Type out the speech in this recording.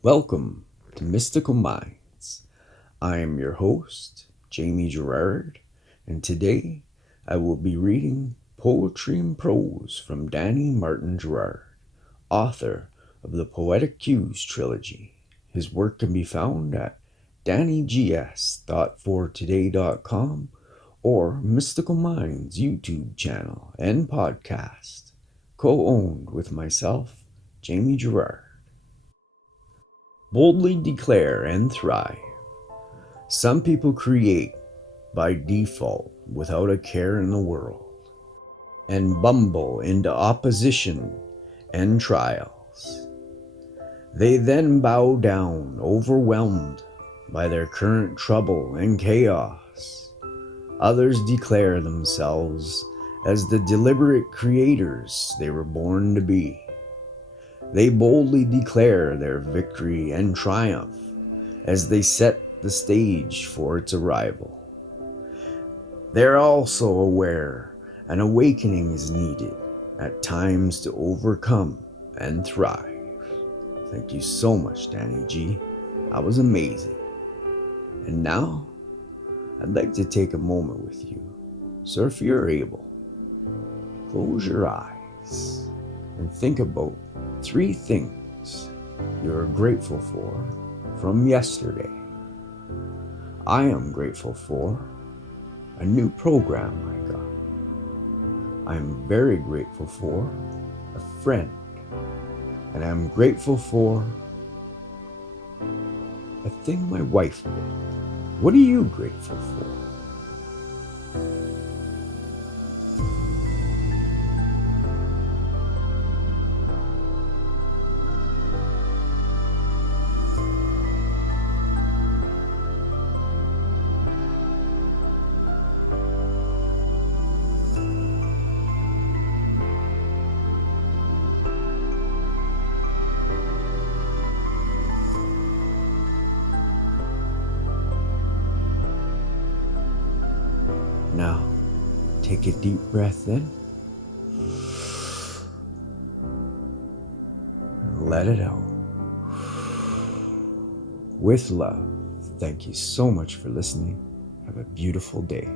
Welcome to Mystical Minds. I am your host, Jamie Gerard, and today I will be reading Poetry and Prose from Danny Martin Gerard, author of the Poetic Cues trilogy. His work can be found at dannygs.fortoday.com or Mystical Minds YouTube channel and podcast, co-owned with myself, Jamie Gerard. Boldly declare and thrive. Some people create by default without a care in the world and bumble into opposition and trials. They then bow down, overwhelmed by their current trouble and chaos. Others declare themselves as the deliberate creators they were born to be. They boldly declare their victory and triumph as they set the stage for its arrival. They're also aware an awakening is needed at times to overcome and thrive. Thank you so much, Danny G. That was amazing. And now, I'd like to take a moment with you. So if you're able, close your eyes and think about 3 things you're grateful for from yesterday. I am grateful for a new program I got. I'm very grateful for a friend. And I'm grateful for a thing my wife did. What are you grateful for? Now, take a deep breath in and let it out. With love, thank you so much for listening. Have a beautiful day.